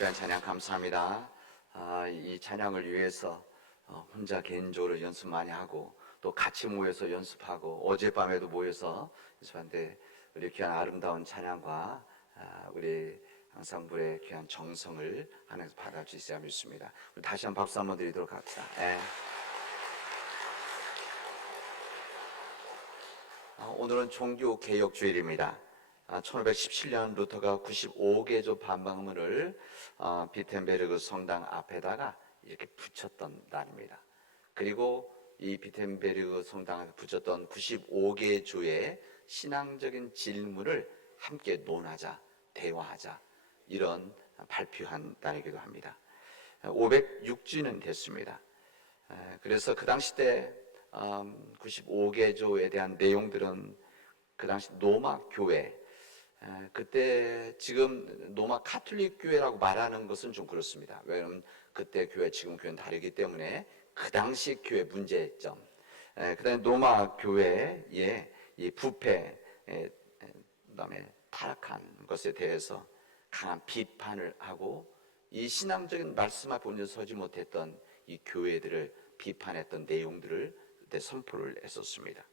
귀한 찬양 감사합니다. 이 찬양을 위해서 혼자 개인적으로 연습 많이 하고 또 같이 모여서 연습하고 어젯밤에도 모여서 연습하는데 우리 귀한 아름다운 찬양과 우리 항상부의 귀한 정성을 하나님께서 받아주시리라 믿습니다. 우리 다시 한번 박수 한번 드리도록 합시다. 오늘은 종교개혁주일입니다. 1517년 루터가 95개조 반박문을 비텐베르그 성당 앞에다가 이렇게 붙였던 날입니다. 그리고 이 비텐베르그 성당에 붙였던 95개조의 신앙적인 질문을 함께 논하자, 대화하자, 이런 발표한 날이기도 합니다. 506주는 됐습니다. 그래서 그 당시 때 95개조에 대한 내용들은 그 당시 로마 교회, 그때 지금 로마 카톨릭 교회라고 말하는 것은 좀 그렇습니다. 왜냐하면 그때 교회, 지금 교회는 다르기 때문에 그 당시 교회 문제점, 그 다음에 로마 교회의 이 부패, 그다음에 타락한 것에 대해서 강한 비판을 하고 이 신앙적인 말씀 앞에 온전히 서지 못했던 이 교회들을 비판했던 내용들을 그때 선포를 했었습니다.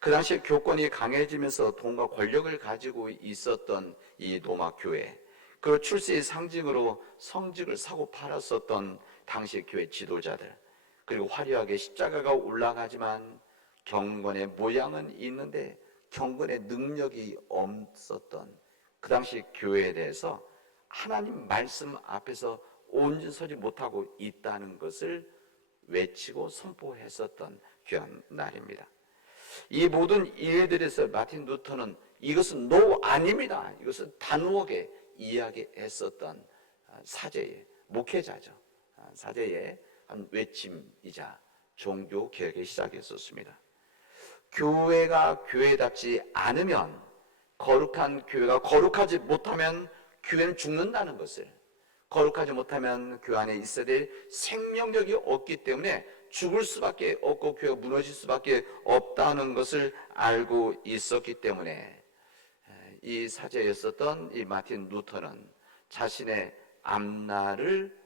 그 당시에 교권이 강해지면서 돈과 권력을 가지고 있었던 이 로마 교회, 그 출세의 상징으로 성직을 사고 팔았었던 당시 교회 지도자들, 그리고 화려하게 십자가가 올라가지만 경건의 모양은 있는데 경건의 능력이 없었던 그 당시 교회에 대해서 하나님 말씀 앞에서 온전히 서지 못하고 있다는 것을 외치고 선포했었던 귀한 날입니다. 이 모든 일들에서 마틴 루터는 이것은 노 아닙니다, 이것은 단호하게 이야기했었던 사제의 목회자죠. 사제의 한 외침이자 종교 개혁의 시작이었습니다. 교회가 교회답지 않으면, 거룩한 교회가 거룩하지 못하면 교회는 죽는다는 것을, 거룩하지 못하면 교회 안에 있어야 될 생명력이 없기 때문에 죽을 수밖에 없고 교회가 무너질 수밖에 없다는 것을 알고 있었기 때문에 이 사제였었던 이 마틴 루터는 자신의 앞날을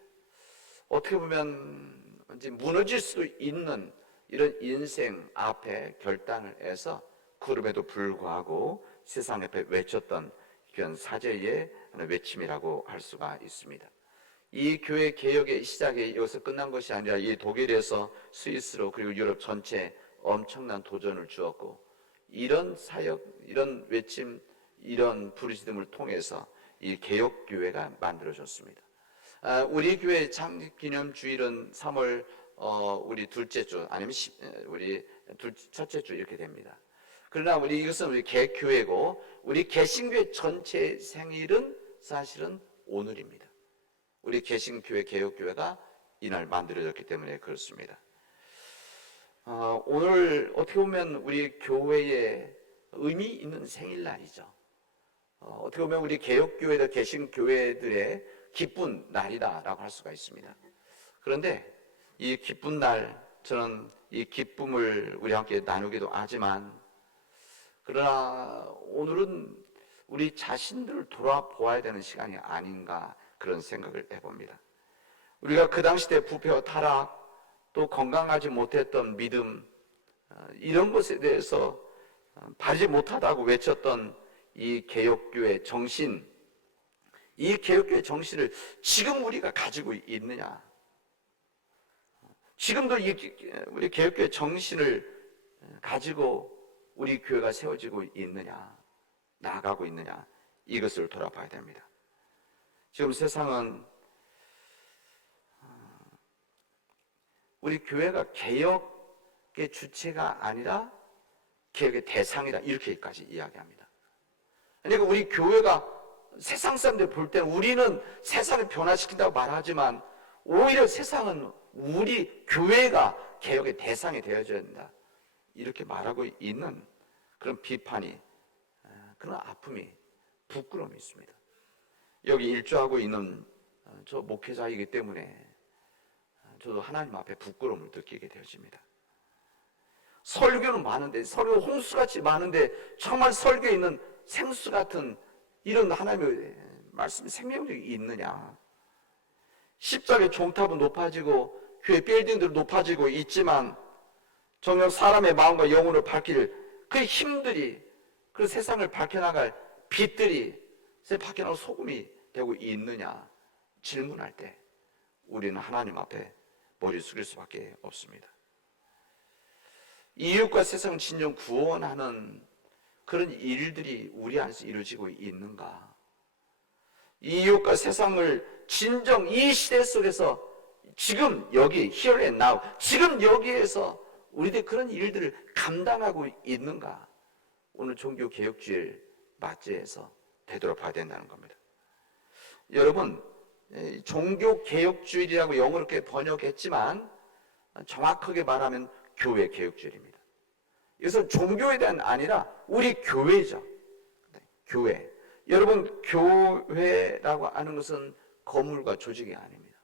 어떻게 보면 이제 무너질 수 있는 이런 인생 앞에 결단을 해서 그럼에도 불구하고 세상 앞에 외쳤던 그런 사제의 외침이라고 할 수가 있습니다. 이 교회 개혁의 시작이 여기서 끝난 것이 아니라 이 독일에서 스위스로 그리고 유럽 전체에 엄청난 도전을 주었고, 이런 사역, 이런 외침, 이런 부르짖음을 통해서 이 개혁교회가 만들어졌습니다. 우리 교회 창립기념주일은 3월 우리 둘째 주, 아니면 우리 첫째 주 이렇게 됩니다. 그러나 이것은 우리 개교회고 우리 개신교회 전체 생일은 사실은 오늘입니다. 우리 개신교회 개혁교회가 이날 만들어졌기 때문에 그렇습니다. 오늘 어떻게 보면 우리 교회의 의미 있는 생일날이죠. 어떻게 보면 우리 개혁교회들, 개신교회들의 기쁜 날이다라고 할 수가 있습니다. 그런데 이 기쁜 날, 저는 이 기쁨을 우리 함께 나누기도 하지만, 그러나 오늘은 우리 자신들을 돌아보아야 되는 시간이 아닌가, 그런 생각을 해봅니다. 우리가 그 당시 때 부패와 타락, 또 건강하지 못했던 믿음, 이런 것에 대해서 바르지 못하다고 외쳤던 이 개혁교회 정신, 이 개혁교회 정신을 지금 우리가 가지고 있느냐, 지금도 우리 개혁교회 정신을 가지고 우리 교회가 세워지고 있느냐, 나아가고 있느냐, 이것을 돌아봐야 됩니다. 지금 세상은 우리 교회가 개혁의 주체가 아니라 개혁의 대상이다, 이렇게까지 이야기합니다. 그러니까 우리 교회가 세상 사람들 볼 때 우리는 세상을 변화시킨다고 말하지만 오히려 세상은 우리 교회가 개혁의 대상이 되어져야 된다, 이렇게 말하고 있는 그런 비판이, 그런 아픔이, 부끄러움이 있습니다. 여기 일조하고 있는 저 목회자이기 때문에 저도 하나님 앞에 부끄러움을 느끼게 되어집니다. 설교는 많은데, 설교 홍수같이 많은데 정말 설교에 있는 생수 같은 이런 하나님의 말씀 생명력이 있느냐, 십자가의 종탑은 높아지고 교회 빌딩들은 높아지고 있지만 정녕 사람의 마음과 영혼을 밝힐 그 힘들이, 그 세상을 밝혀나갈 빛들이 밝혀나갈 소금이 되고 있느냐 질문할 때 우리는 하나님 앞에 머리 숙일 수밖에 없습니다. 이웃과 세상을 진정 구원하는 그런 일들이 우리 안에서 이루어지고 있는가? 이웃과 세상을 진정 이 시대 속에서 지금 여기 here and now 지금 여기에서 우리들 그런 일들을 감당하고 있는가? 오늘 종교개혁주일 맞이해서 되돌아봐야 된다는 겁니다. 여러분, 종교개혁주일이라고 영어로 이렇게 번역했지만 정확하게 말하면 교회개혁주일입니다. 그래서 종교에 대한 아니라 우리 교회죠. 교회. 여러분, 교회라고 하는 것은 건물과 조직이 아닙니다.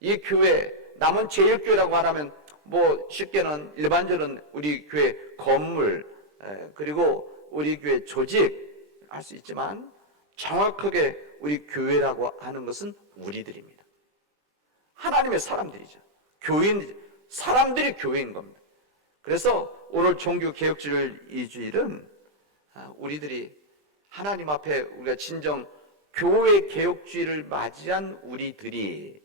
이 교회, 남은 제일교회라고 하면 뭐 쉽게는 일반적으로는 우리 교회 건물 그리고 우리 교회 조직 할 수 있지만 정확하게 우리 교회라고 하는 것은 우리들입니다. 하나님의 사람들이죠. 교인, 사람들이 교회인 겁니다. 그래서 오늘 종교개혁주일 이 주일은 우리들이 하나님 앞에 우리가 진정 교회 개혁주의를 맞이한 우리들이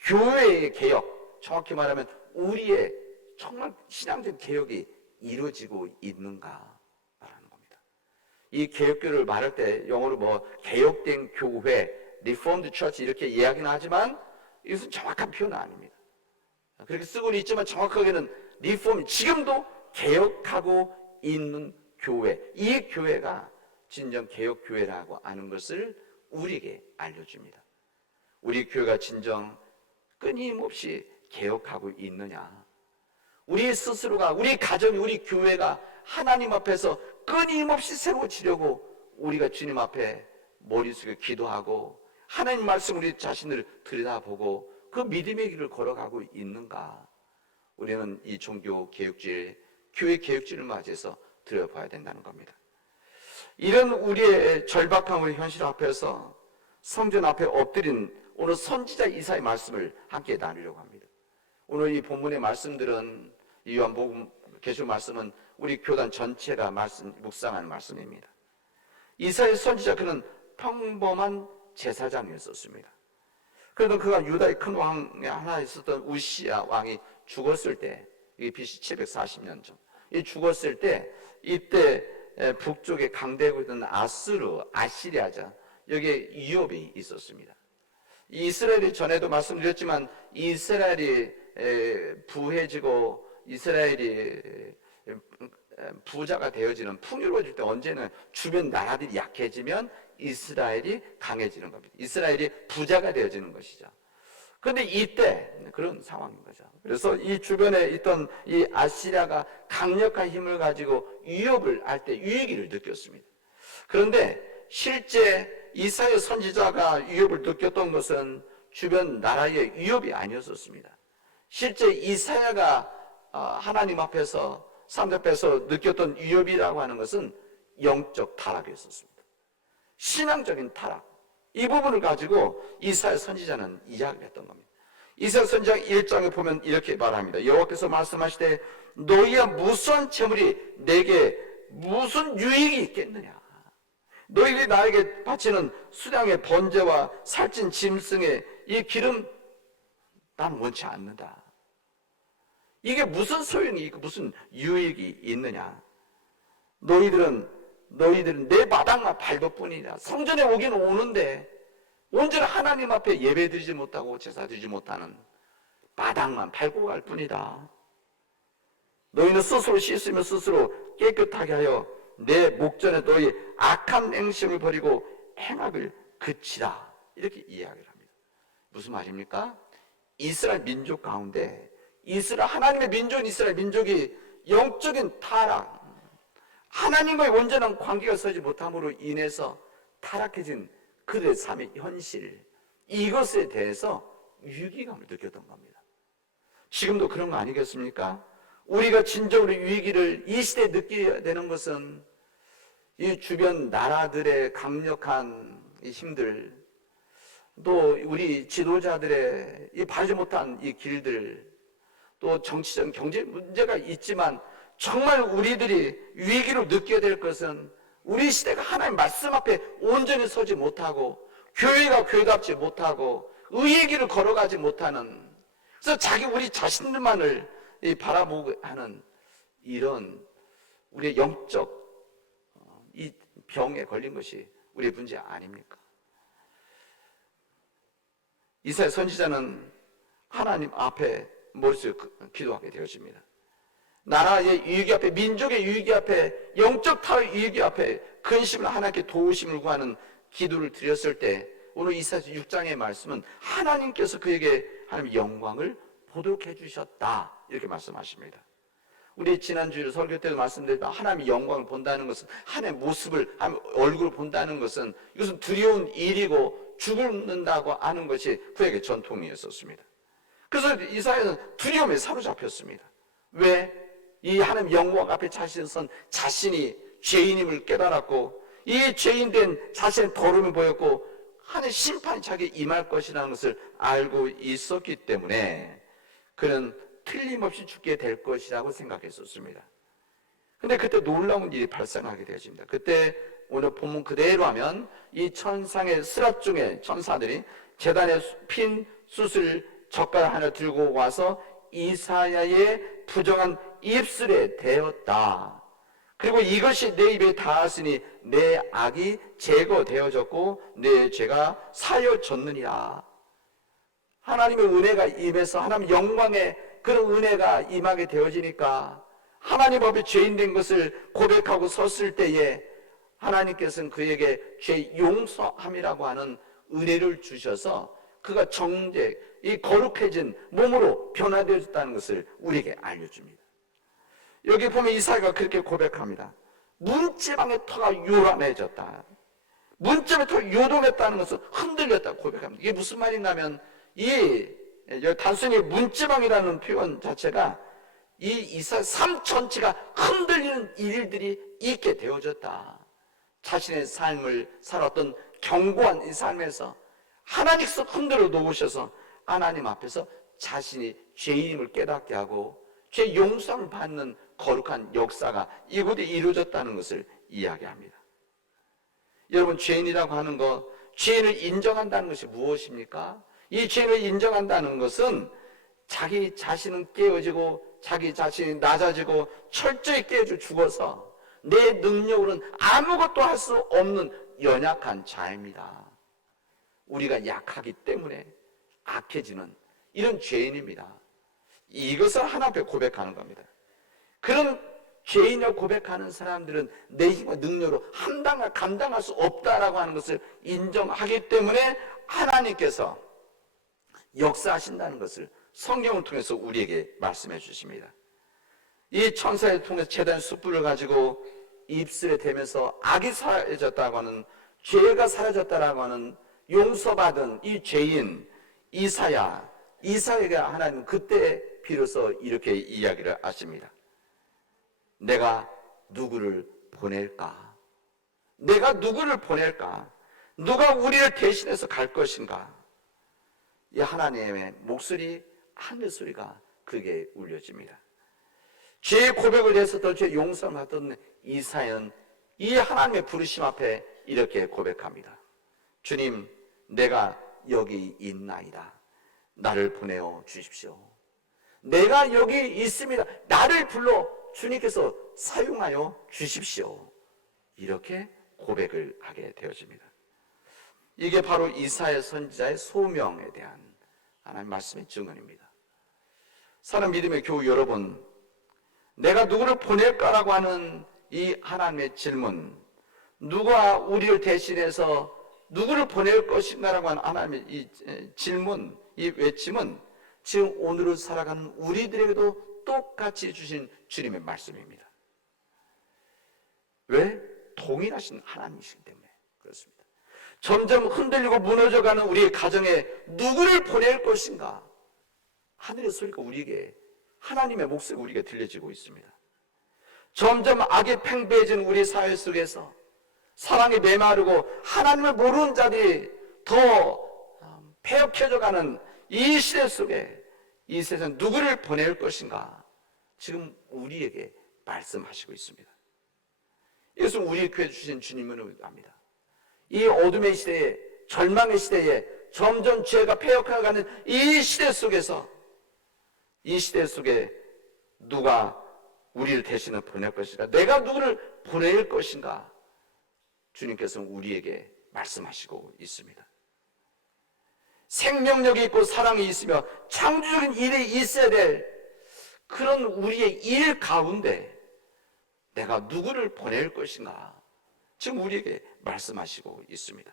교회의 개혁, 정확히 말하면 우리의 정말 신앙적 개혁이 이루어지고 있는가 말하는 겁니다. 이 개혁교를 말할 때 영어로 뭐 개혁된 교회, Reformed Church 이렇게 이야기는 하지만 이것은 정확한 표현은 아닙니다. 그렇게 쓰고는 있지만 정확하게는 리폼, 지금도 개혁하고 있는 교회, 이 교회가 진정 개혁교회라고 하는 것을 우리에게 알려줍니다. 우리 교회가 진정 끊임없이 개혁하고 있느냐? 우리 스스로가, 우리 가정이, 우리 교회가 하나님 앞에서 끊임없이 세워지려고 우리가 주님 앞에 머리 숙여 기도하고 하나님 말씀 우리 자신을 들여다보고 그 믿음의 길을 걸어가고 있는가? 우리는 이 종교개혁주일, 교회개혁주일을 맞이해서 들여다봐야 된다는 겁니다. 이런 우리의 절박한 우리 현실 앞에서 성전 앞에 엎드린 오늘 선지자 이사의 말씀을 함께 나누려고 합니다. 오늘 이 본문의 말씀들은 이 요한복음 계시록 말씀은 우리 교단 전체가 묵상하는 말씀입니다. 이사의 선지자 그는 평범한 제사장이었습니다. 그래도 그가 유다의 큰 왕에 하나 있었던 우시야 왕이 죽었을 때, 이게 BC 740년 전, 이 죽었을 때 이때 북쪽에 강대하고 있던 아시리아죠. 여기에 위협이 있었습니다. 이스라엘이 전에도 말씀드렸지만 이스라엘이 부해지고 이스라엘이 부자가 되어지는 풍요로워질 때 언제는 주변 나라들이 약해지면 이스라엘이 강해지는 겁니다. 이스라엘이 부자가 되어지는 것이죠. 그런데 이때 그런 상황인 거죠. 그래서 이 주변에 있던 이 아시리아가 강력한 힘을 가지고 위협을 할 때 위기를 느꼈습니다. 그런데 실제 이사야 선지자가 위협을 느꼈던 것은 주변 나라의 위협이 아니었습니다. 실제 이사야가 하나님 앞에서 사람들 앞에서 느꼈던 위협이라고 하는 것은 영적 타락이었습니다. 신앙적인 타락. 이 부분을 가지고 이사야 선지자는 이야기를 했던 겁니다. 이사야 선지자 1장에 보면 이렇게 말합니다. 여호와께서 말씀하시되 너희야 무슨 재물이 내게 무슨 유익이 있겠느냐. 너희들이 나에게 바치는 수량의 번제와 살찐 짐승의 이 기름 난 원치 않는다. 이게 무슨 소용이 있고 무슨 유익이 있느냐. 너희들은 내 마당만 밟을 뿐이라. 성전에 오긴 오는데 온전히 하나님 앞에 예배드리지 못하고 제사드리지 못하는 마당만 밟고 갈 뿐이다. 너희는 스스로 씻으며 스스로 깨끗하게 하여 내 목전에 너희 악한 행실을 버리고 행악을 그치라. 이렇게 이야기를 합니다. 무슨 말입니까? 이스라엘 민족 가운데 하나님의 민족인 이스라엘 민족이 영적인 타락, 하나님과의 온전한 관계가 서지 못함으로 인해서 타락해진 그들의 삶의 현실, 이것에 대해서 위기감을 느꼈던 겁니다. 지금도 그런 거 아니겠습니까? 우리가 진정으로 위기를 이 시대에 느껴야 되는 것은 이 주변 나라들의 강력한 힘들, 또 우리 지도자들의 이 바르지 못한 이 길들, 또 정치적 경제 문제가 있지만 정말 우리들이 위기로 느껴야 될 것은 우리 시대가 하나님 말씀 앞에 온전히 서지 못하고 교회가 교회답지 못하고 의의 길을 걸어가지 못하는, 그래서 우리 자신들만을 바라보고 하는 이런 우리의 영적 이 병에 걸린 것이 우리의 문제 아닙니까? 이사야 선지자는 하나님 앞에 머릿속에 기도하게 되어집니다. 나라의 유익이 앞에, 민족의 유익이 앞에, 영적 타의 유익이 앞에 근심을 하나님께 도우심을 구하는 기도를 드렸을 때 오늘 이사야 6장의 말씀은 하나님께서 그에게 하나님의 영광을 보도록 해주셨다 이렇게 말씀하십니다. 우리 지난주 설교 때도 말씀드렸지만 하나님의 영광을 본다는 것은 하나님의 모습을, 하나님의 얼굴을 본다는 것은 이것은 두려운 일이고 죽는다고 하는 것이 그에게 전통이었었습니다. 그래서 이사야는 두려움에 사로잡혔습니다. 왜? 이 하나님 영광 앞에 자신이 죄인임을 깨달았고 이 죄인된 자신의 더러움을 보였고 하나님의 심판이 자기에게 임할 것이라는 것을 알고 있었기 때문에 그는 틀림없이 죽게 될 것이라고 생각했었습니다. 근데 그때 놀라운 일이 발생하게 되어집니다. 그때 오늘 본문 그대로 하면 이 천상의 스랍 중에 천사들이 제단에 핀 숯을 젓가락 하나 들고 와서 이사야의 부정한 입술에 대었다. 그리고 이것이 내 입에 닿았으니 내 악이 제거되어졌고 내 죄가 사여졌느니라. 하나님의 은혜가 임해서 하나님 영광의 그런 은혜가 임하게 되어지니까 하나님 앞에 죄인 된 것을 고백하고 섰을 때에 하나님께서는 그에게 죄 용서함이라고 하는 은혜를 주셔서 그가 이 거룩해진 몸으로 변화되었다는 것을 우리에게 알려줍니다. 여기 보면 이사야가 그렇게 고백합니다. 문지방의 터가 요란해졌다. 문지방의 터가 요동했다는 것은 흔들렸다고 고백합니다. 이게 무슨 말인가 하면 단순히 문지방이라는 표현 자체가 이 이사야 삶 전체가 흔들리는 일들이 있게 되어졌다. 자신의 삶을 살았던 견고한 이 삶에서 하나님께서 흔들어 놓으셔서 하나님 앞에서 자신이 죄인임을 깨닫게 하고 죄 용서를 받는 거룩한 역사가 이곳에 이루어졌다는 것을 이야기합니다. 여러분, 죄인이라고 하는 것, 죄인을 인정한다는 것이 무엇입니까? 이 죄인을 인정한다는 것은 자기 자신은 깨어지고 자기 자신이 낮아지고 철저히 깨어져 죽어서 내 능력으로는 아무것도 할 수 없는 연약한 자입니다. 우리가 약하기 때문에 악해지는 이런 죄인입니다. 이것을 하나님 앞에 고백하는 겁니다. 그런 죄인을 고백하는 사람들은 내 힘과 능력으로 감당할 수 없다라고 하는 것을 인정하기 때문에 하나님께서 역사하신다는 것을 성경을 통해서 우리에게 말씀해 주십니다. 이 천사를 통해서 제단 숯불을 가지고 입술에 대면서 악이 사라졌다고 하는, 죄가 사라졌다라고 하는 용서받은 이 죄인 이사야에게 하나님은 그때 비로소 이렇게 이야기를 하십니다. 내가 누구를 보낼까? 내가 누구를 보낼까? 누가 우리를 대신해서 갈 것인가? 이 하나님의 목소리, 하늘 소리가 그게 울려집니다. 죄의 고백을 했었던, 죄 용서를 받던 이사야는 이 하나님의 부르심 앞에 이렇게 고백합니다. 주님, 내가 여기 있나이다. 나를 보내어 주십시오. 내가 여기 있습니다. 나를 불러 주님께서 사용하여 주십시오. 이렇게 고백을 하게 되어집니다. 이게 바로 이사야 선지자의 소명에 대한 하나님의 말씀의 증언입니다. 사랑 믿음의 교우 여러분, 내가 누구를 보낼까라고 하는 이 하나님의 질문, 누가 우리를 대신해서 누구를 보낼 것인가라고 하는 하나님의 이 질문, 이 외침은 지금 오늘을 살아가는 우리들에게도 똑같이 주신 주님의 말씀입니다. 왜? 동일하신 하나님이시기 때문에 그렇습니다. 점점 흔들리고 무너져가는 우리의 가정에 누구를 보낼 것인가? 하늘의 소리가 우리에게, 하나님의 목소리가 우리에게 들려지고 있습니다. 점점 악이 팽배해진 우리 사회 속에서 사랑이 메마르고 하나님을 모르는 자들이 더 폐역해져가는 이 시대 속에 이 세상 누구를 보낼 것인가? 지금 우리에게 말씀하시고 있습니다. 이것은 우리 교회 주신 주님을 압니다. 이 어둠의 시대에, 절망의 시대에 점점 죄가 폐역해가는 이 시대 속에서, 이 시대 속에 누가 우리를 대신해 보낼 것인가? 내가 누구를 보낼 것인가? 주님께서는 우리에게 말씀하시고 있습니다. 생명력이 있고 사랑이 있으며 창조적인 일이 있어야 될 그런 우리의 일 가운데 내가 누구를 보낼 것인가? 지금 우리에게 말씀하시고 있습니다.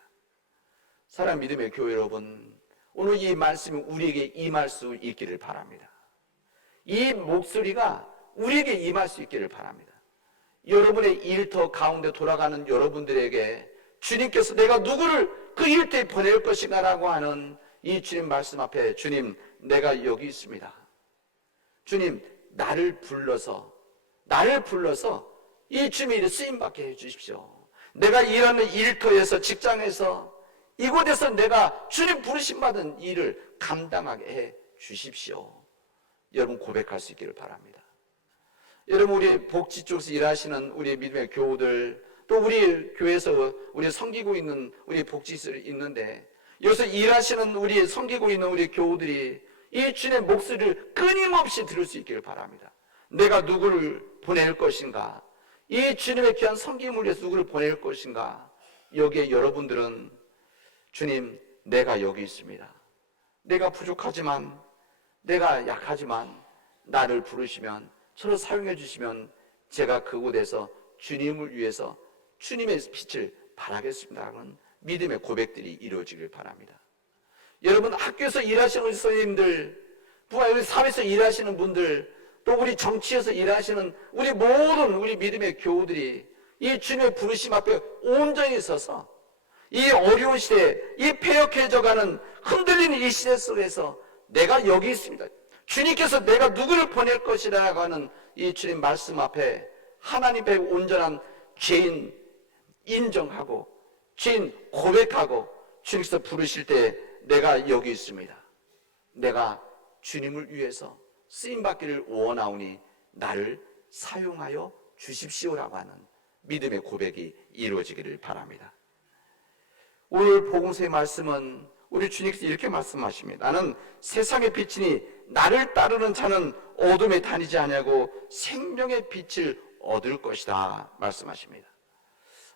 사랑 믿음의 교회 여러분, 오늘 이 말씀이 우리에게 임할 수 있기를 바랍니다. 이 목소리가 우리에게 임할 수 있기를 바랍니다. 여러분의 일터 가운데 돌아가는 여러분들에게 주님께서 내가 누구를 그 일터에 보낼 것인가 라고 하는 이 주님 말씀 앞에, 주님 내가 여기 있습니다. 주님 나를 불러서 이 주님의 일에 쓰임받게 해주십시오. 내가 일하는 일터에서, 직장에서, 이곳에서 내가 주님 부르심 받은 일을 감당하게 해 주십시오. 여러분 고백할 수 있기를 바랍니다. 여러분 우리 복지 쪽에서 일하시는 우리 믿음의 교우들, 또 우리 교회에서 우리 섬기고 있는 우리 복지시설이 있는데, 여기서 일하시는 우리 섬기고 있는 우리 교우들이 이 주님의 목소리를 끊임없이 들을 수 있기를 바랍니다. 내가 누구를 보낼 것인가? 이 주님의 귀한 섬김을 위해서 누구를 보낼 것인가? 여기에 여러분들은 주님 내가 여기 있습니다. 내가 부족하지만, 내가 약하지만 나를 부르시면, 저를 사용해 주시면 제가 그곳에서 주님을 위해서 주님의 빛을 발하겠습니다 하는 믿음의 고백들이 이루어지길 바랍니다. 여러분 학교에서 일하시는 우리 선생님들, 우리 사회에서 일하시는 분들, 또 우리 정치에서 일하시는 우리 모든 우리 믿음의 교우들이 이 주님의 부르심 앞에 온전히 서서 이 어려운 시대에, 이 폐역해져가는 흔들리는 이 시대 속에서 내가 여기 있습니다, 주님께서 내가 누구를 보낼 것이라고 하는 이 주님 말씀 앞에 하나님 앞에 온전한 죄인 인정하고 죄인 고백하고 주님께서 부르실 때 내가 여기 있습니다, 내가 주님을 위해서 쓰임받기를 원하오니 나를 사용하여 주십시오라고 하는 믿음의 고백이 이루어지기를 바랍니다. 오늘 복음서의 말씀은 우리 주님께서 이렇게 말씀하십니다. 나는 세상의 빛이니 나를 따르는 자는 어둠에 다니지 아니하고 생명의 빛을 얻을 것이다 말씀하십니다.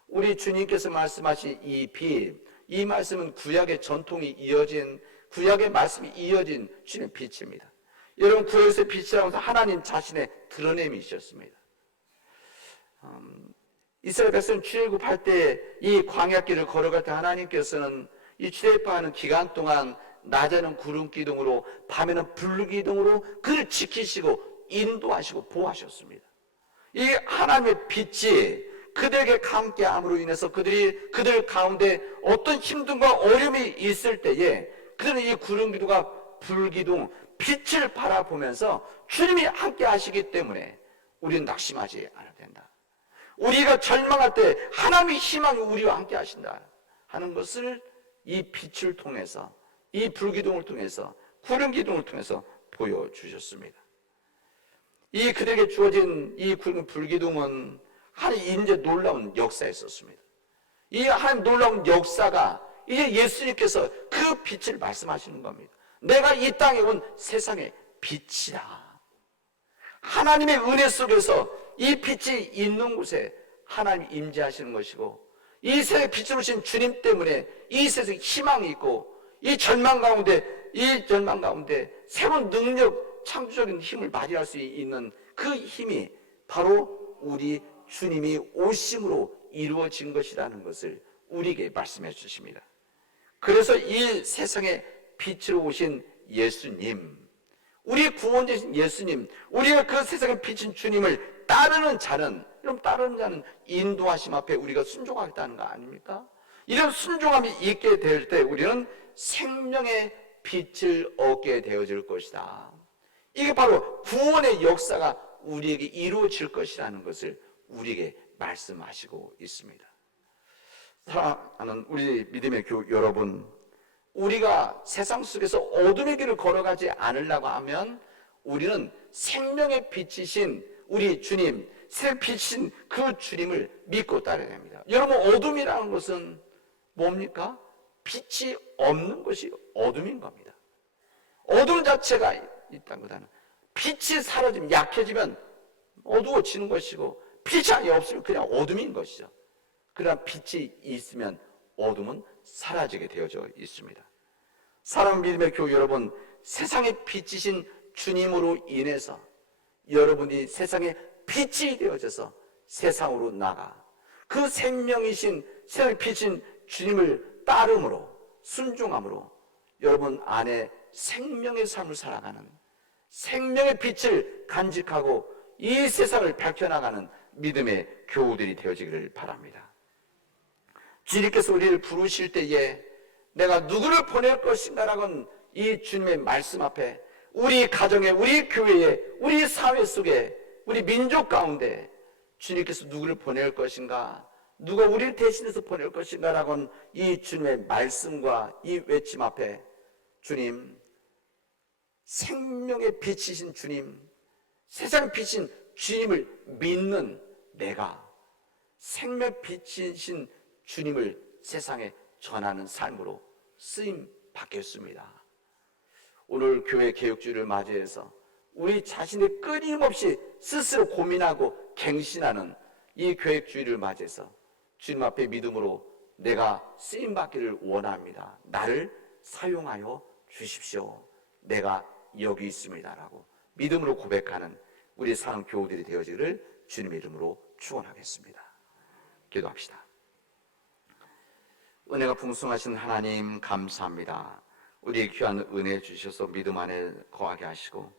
우리 주님께서 말씀하신 이 빛, 이 말씀은 구약의 전통이 이어진, 구약의 말씀이 이어진 주님의 빛입니다. 여러분 구약에서의 빛이라고 해서 하나님 자신의 드러냄이셨습니다. 이스라엘 백성 출애굽할 때 이 광야길을 걸어갈 때 하나님께서는 이 출애굽하는 기간 동안 낮에는 구름 기둥으로, 밤에는 불 기둥으로 그를 지키시고 인도하시고 보호하셨습니다. 이 하나님의 빛이 그들에게 함께함으로 인해서 그들 가운데 어떤 힘듦과 어려움이 있을 때에 그들은 이 구름 기둥과 불 기둥, 빛을 바라보면서 주님이 함께 하시기 때문에 우리는 낙심하지 않아야 된다. 우리가 절망할 때 하나님의 희망이 우리와 함께 하신다 하는 것을 이 빛을 통해서, 이 불기둥을 통해서, 구름 기둥을 통해서 보여주셨습니다. 이 그들에게 주어진 이 불기둥은 하나님 인제 놀라운 역사였었습니다. 이 하나님 놀라운 역사가 이제 예수님께서 그 빛을 말씀하시는 겁니다. 내가 이 땅에 온 세상의 빛이다. 하나님의 은혜 속에서 이 빛이 있는 곳에 하나님이 임재하시는 것이고, 이 세상에 빛을 오신 주님 때문에 이 세상에 희망이 있고, 이 절망 가운데 새로운 능력, 창조적인 힘을 발휘할 수 있는 그 힘이 바로 우리 주님이 오심으로 이루어진 것이라는 것을 우리에게 말씀해 주십니다. 그래서 이 세상에 빛으로 오신 예수님, 우리 구원자신 예수님, 우리가 그 세상에 비친 주님을 따르는 자는, 그럼 따르는 자는 인도하심 앞에 우리가 순종하겠다는 거 아닙니까? 이런 순종함이 있게 될 때 우리는 생명의 빛을 얻게 되어질 것이다. 이게 바로 구원의 역사가 우리에게 이루어질 것이라는 것을 우리에게 말씀하시고 있습니다. 사랑하는 우리 믿음의 교우 여러분, 우리가 세상 속에서 어둠의 길을 걸어가지 않으려고 하면 우리는 생명의 빛이신 우리 주님, 새 빛인 그 주님을 믿고 따라야 됩니다. 여러분, 어둠이라는 것은 뭡니까? 빛이 없는 것이 어둠인 겁니다. 어둠 자체가 있다기보다는 빛이 사라지면, 약해지면 어두워지는 것이고, 빛이 없으면 그냥 어둠인 것이죠. 그러나 빛이 있으면 어둠은 사라지게 되어져 있습니다. 사랑하는 믿음의 교우 여러분, 세상의 빛이신 주님으로 인해서 여러분이 세상의 빛이 되어져서 세상으로 나가 그 생명이신 세상의 빛인 주님을 따름으로, 순종함으로 여러분 안에 생명의 삶을 살아가는, 생명의 빛을 간직하고 이 세상을 밝혀나가는 믿음의 교우들이 되어지기를 바랍니다. 주님께서 우리를 부르실 때에 내가 누구를 보낼 것인가라는 이 주님의 말씀 앞에 우리 가정에, 우리 교회에, 우리 사회 속에, 우리 민족 가운데 주님께서 누구를 보낼 것인가, 누가 우리를 대신해서 보낼 것인가라는 이 주님의 말씀과 이 외침 앞에 주님, 생명의 빛이신 주님, 세상의 빛인 주님을 믿는 내가 생명 빛이신 주님을 세상에 전하는 삶으로 쓰임 받겠습니다. 오늘 교회 개혁주의를 맞이해서 우리 자신의 끊임없이 스스로 고민하고 갱신하는 이 개혁주의를 맞이해서 주님 앞에 믿음으로 내가 쓰임 받기를 원합니다. 나를 사용하여 주십시오. 내가 여기 있습니다라고 믿음으로 고백하는 우리 사랑 교우들이 되어지기를 주님의 이름으로 축원하겠습니다. 기도합시다. 은혜가 풍성하신 하나님 감사합니다. 우리 귀한 은혜 주셔서 믿음 안에 거하게 하시고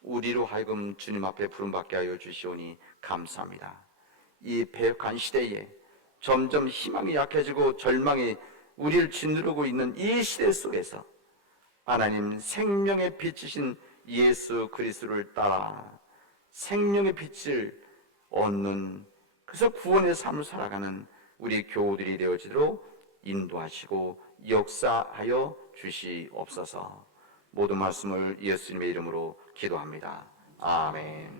우리로 하여금 주님 앞에 부름받게 하여 주시오니 감사합니다. 이 배역한 시대에 점점 희망이 약해지고 절망이 우리를 짓누르고 있는 이 시대 속에서 하나님 생명의 빛이신 예수 그리스도를 따라 생명의 빛을 얻는, 그래서 구원의 삶을 살아가는 우리 교우들이 되어지도록 인도하시고 역사하여 주시옵소서. 모든 말씀을 예수님의 이름으로 기도합니다. 아멘.